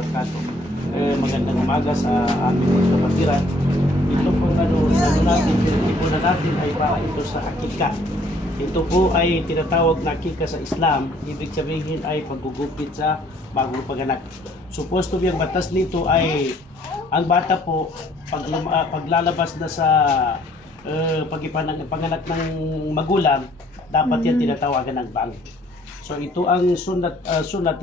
wabarakatuh. Magandang umaga sa aming mga kapatiran. Ito po natin, pinag-ipunan natin ay para ito sa akika. Ito po ay tinatawag na akika sa Islam. Ibig sabihin ay paggugupit sa bagong paganak. Supposed to be ang batas nito ay ang bata po paglalabas na sa panganak ng magulang, dapat yan tinatawagan ng bang. So ito ang sunat,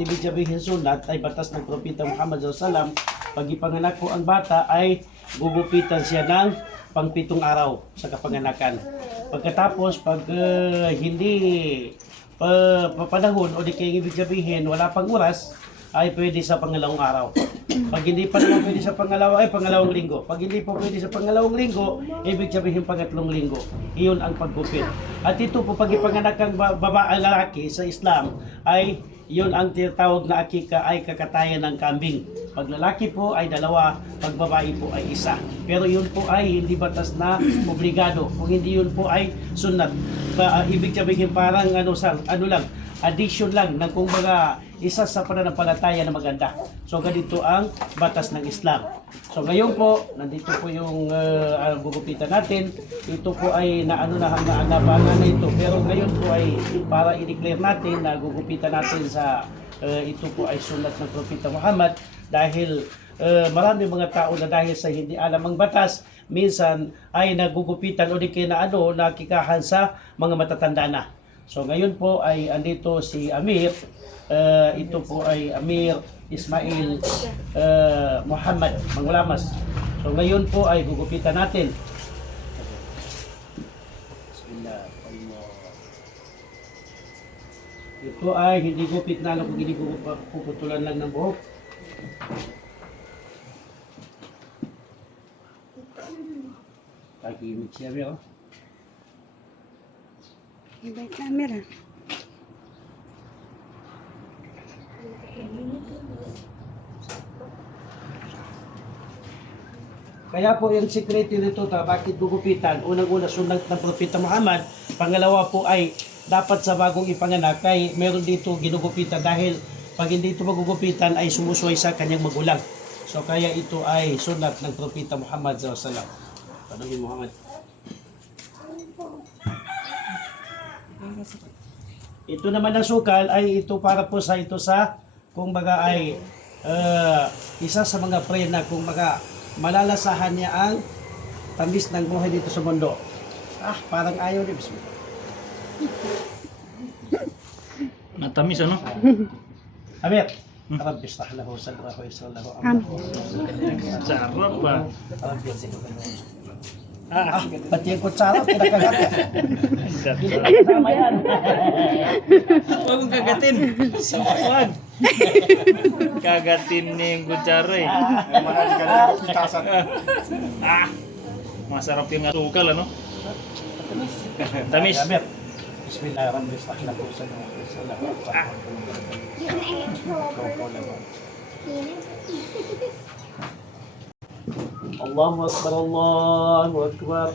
ibig sabihin sunat ay batas ng Propeta Muhammad SAW. Pag ipanganak po ang bata ay gugupitan siya ng pang-7 araw sa kapanganakan. Pagkatapos pag hindi panahon o di kaya ibig sabihin wala pang oras, ay pwede sa pangalawang araw. Pag hindi pa naman pwede sa pangalawang linggo. Pag hindi po pwede sa pangalawang linggo, ibig sabihin pangatlong linggo. Iyon ang paggupit. At ito po, pag ipanganak ang babae lalaki sa Islam, ay iyon ang tinatawag na akika ay kakatayan ng kambing. Pag lalaki po ay 2, pag babae po ay 1. Pero yun po ay hindi batas na obligado. Kung hindi yun po ay sunat. Ibig sabihin parang addition lang ng kumbaga isa sa pananampalataya na maganda. So ganito ang batas ng Islam. So ngayon po, nandito po yung gugupitan natin. Ito po ay nabangan na ito. Pero ngayon po ay para i-declare natin na gugupitan natin sa ito po ay sunat ng Propeta Muhammad dahil marami mga tao na dahil sa hindi alam ang batas, minsan ay nagugupitan o di kaya nakikahan sa mga matatanda na. So ngayon po ay andito si Amir. Ito po ay Amir Ismail Muhammad Mangulamas. So ngayon po ay gugupitan natin. Bismillah. Ito ay hindi gupit na kung hindi puputulan lang ng buhok. Takimik siya Amir. Iba yung camera. Kaya po yung sikreto nito, bakit gugupitan? Unang-una sunat ng Propeta Muhammad. Pangalawa po ay dapat sa bagong ipanganak ay meron dito ginugupitan dahil pag hindi ito magugupitan ay sumusuway sa kanyang magulang. So kaya ito ay sunat ng Propeta Muhammad SAW. Tanungin Muhammad. Ito naman ang sukal ay ito para po sa kung baga ay isa sa mga prayer na kung baga malalasahan niya ang tamis ng buhay dito sa mundo. Parang ayaw ni Bismillah. Matamis ano? Amir, Rabbi ishrah lahu sadrahu wa yassir lahu amrahu. Sarap ba? Rabbi yassir lahu. Pati yung kutsara, pinakagatin. Kasama yan. Huwag mong kagatin. Huwag. Kagatin niya yung kutsara eh. Masarap yung asukal ano? Tamis. Amir, Bismillah, Rabbi ishrah lahu sadrahu wa yassir lahu amrahu. Allahu Akbar, Allahu Akbar,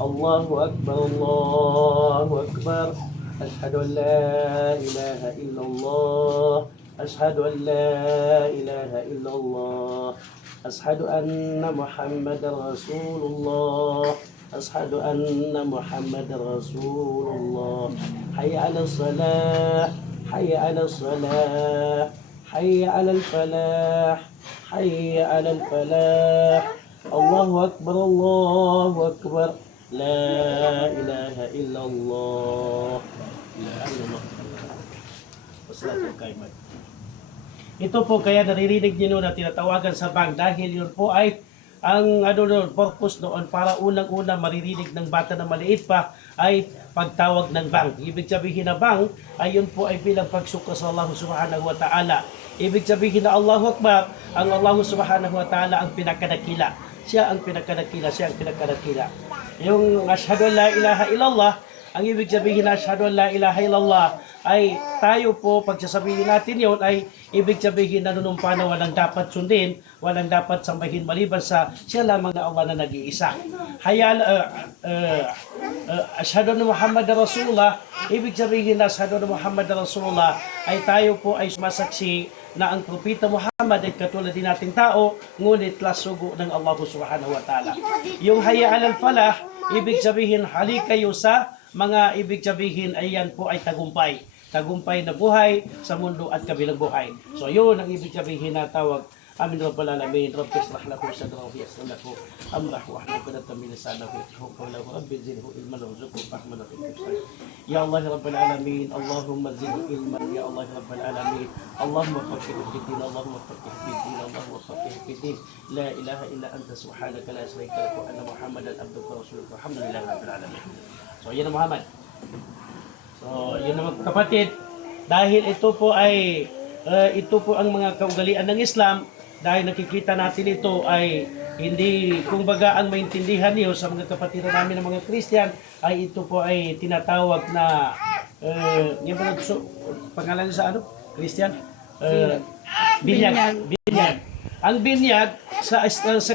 Allahu Akbar, Allahu Akbar. Ashhadu an la ilaha illallah, ashhadu an la ilaha illallah, ashhadu anna Muhammadar Rasulullah, ashhadu anna Muhammadar Rasulullah. Hayya 'alas salah, hayya 'alas salah, hayya 'alal falah, hayya 'alal falah. Allahu Akbar, Allahu Akbar. La ilaha illallah. La ilaha illallah. Ito po kaya naririnig niyo na tinatawagan sa bang dahil yun po ay ang purpose noon para unang-una maririnig ng bata na maliit pa ay pagtawag ng bang. Ibig sabihin na bang ay yun po ay bilang pagsuka sa Allah Subhanahu wa Ta'ala. Ibig sabihin na Allahu Akbar, ang Allah Subhanahu wa Ta'ala ang pinakadakila. Siya ang pinakadakila, siya ang pinakadakila. Yung ashhadu an la ilaha illallah, ang ibig sabihin na ashhadu an la ilaha illallah ay tayo po, pagsasabihin natin yon ay ibig sabihin na nanumpa na walang dapat sundin, walang dapat sambahin maliban sa siya lamang na Allah na nag-iisa. Ashhadu anna Muhammadar Rasulullah, ibig sabihin na ashhadu anna Muhammadar Rasulullah ay tayo po ay sumasaksi na ang Propeta Muhammad ay katulad din nating tao, ngunit lasugo ng Allah subhanahu wa ta'ala. Yung hayya alal falah, ibig sabihin hali kayo sa mga ibig sabihin ay yan po ay tagumpay. Tagumpay na buhay sa mundo at kabilang buhay. So yun ang ibig sabihin na tawag. Amin Rabbal Alamin, Rabbi islah lahu sadrahu yassir lahu amrahu wahlul 'uqdatam min lisanihi yafqahu qawlahu rabbi zidhu ilman warzuqhu fahman wa tawfiq. Ya Allah Rabbal Alamin, Allahumma zidhu ilman ya Allah Rabbal Alamin. Allahumma faqihhu fid-din, Allahumma faqihhu fid-din, Allahumma faqihhu fid-din. La ilaha illa anta subhanaka la syarika lak wa anna Muhammadan abduka wa rasuluka. Alhamdulillahi rabbil alamin. So yan ang Muhammad. So yun ang mga kapatid, dahil ito po ang mga kaugalian ng Islam. Dahil nakikita natin ito ay hindi, kumbaga ang maintindihan niyo sa mga kapatiran namin ng mga Christian ay ito po ay tinatawag na yung mga pangalan sa ano? Christian? Binyag. Binyag. Ang binyag sa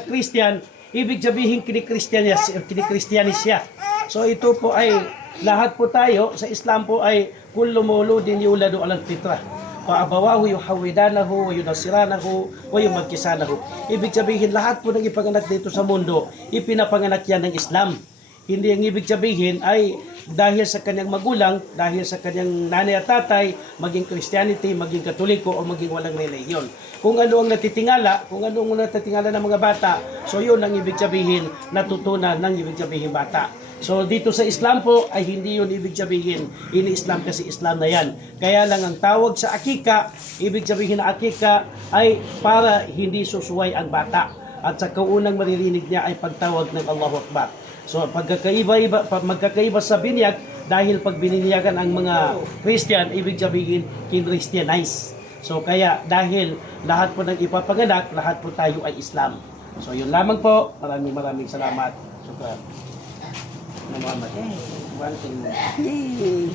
Christian, ibig sabihin kinikristyanis siya. So ito po ay lahat po tayo sa Islam po ay kullu mauludin yuladu alal fitrah. Paabawahu yuhawidanahu, wa yunasiranahu, wa yumagkisanahu. Ibig sabihin, lahat po ng ipanganak dito sa mundo, ipinapanganak yan ng Islam. Hindi ang ibig sabihin ay dahil sa kanyang magulang, dahil sa kanyang nanay at tatay, maging Christianity, maging Katoliko, o maging walang reliyon. Kung ano ang natitingala, ng mga bata, so yun ang ibig sabihin, natutunan ng ibig sabihin bata. So dito sa Islam po ay hindi yun ibig sabihin, ini-Islam kasi Islam na yan. Kaya lang ang tawag sa akika, ibig sabihin na akika ay para hindi susuway ang bata. At sa kaunang maririnig niya ay pagtawag ng Allahu Akbar. So magkakaiba sa binyag, dahil pag bininyagan ang mga Christian, ibig sabihin kin-Christianize. So kaya dahil lahat po ng ipapanganak, lahat po tayo ay Islam. So yun lamang po, maraming salamat. Shukran. Muhammad. Yay.